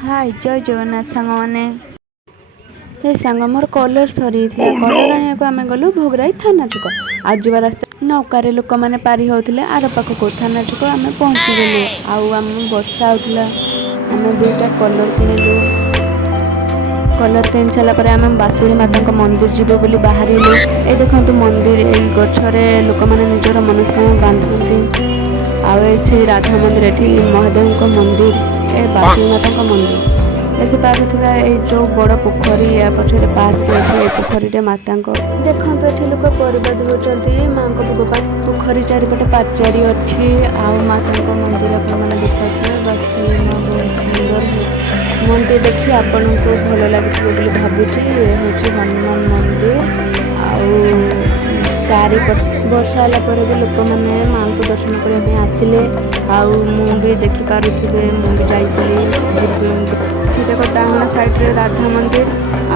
हाय जय जगन्नाथ सांग मैंने ये सांग मोर कलर सरी कलर आने को आम गलु भोगराई थाना छुक आज जा रास्ता नौकार लोक मैंने पारि होते आर पाखक थाना छुक आम पहुँचीगलु आम वर्षा होता आम दुईटा कलर किणिलु कलर किणी सारापर आम बासुरी माता मंदिर जीव बोली बाहर ये देखो मंदिर ये गचरे लोक मैंने निजर मनस्कामना बांधती आई राधा मंदिर ये महादेव मंदिर ए बासुरी माता मंदिर देखिपे ये जो बड़ पोखरी या पछे पार्क अच्छे पोखरी माता देखो ये लोक परिवा धोती माँ भोग पोखरी चारिपटे पाचारी अच्छी आउ माता मंदिर आपने देखा बासुरी माँ बहुत सुंदर मंदिर देखिए आपण को भल लगे भावुँ ये हूँ हनुमान मंदिर आउ चारिपट वर्षा है भी लोक मैंने माँ को दर्शन करने आसिले भी देखिपे मुझे देख डाण साइड्रे राधा मंदिर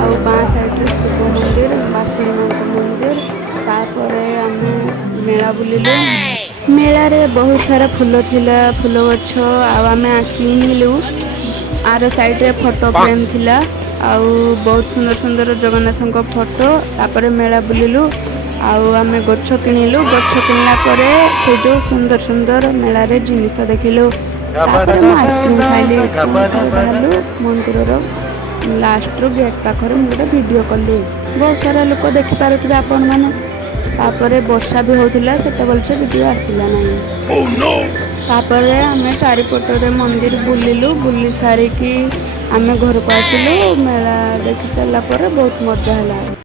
आउ बाँ साइड्रे शिव मंदिर बासुरी माँ मंदिर तापर आम मेला बुलिलु मेला रे बहुत सारा फूल थिला फूल गछ आम किणिलु आर साइड्रे फोटो फ्रेम थिला आउ बहुत सुंदर सुंदर जगन्नाथ फोटो तापर मेला बुलिलु आम गछ किणिलु गछ किणला से जो सुंदर सुंदर मेला रे जिनिस देखिलु आइसक्रीम खाइली बाहरलु मंदिर लास्ट रो गेट पाखरे गोटे वीडियो कली बहुत सारा लोक देखिपे आपण मैंने तापर वर्षा भी होता से वीडियो आसला ना आम चारिपटे मंदिर बुलिलु बुली सारिकी आम घर को आसिलु मेला देखि सारा बहुत मजा है।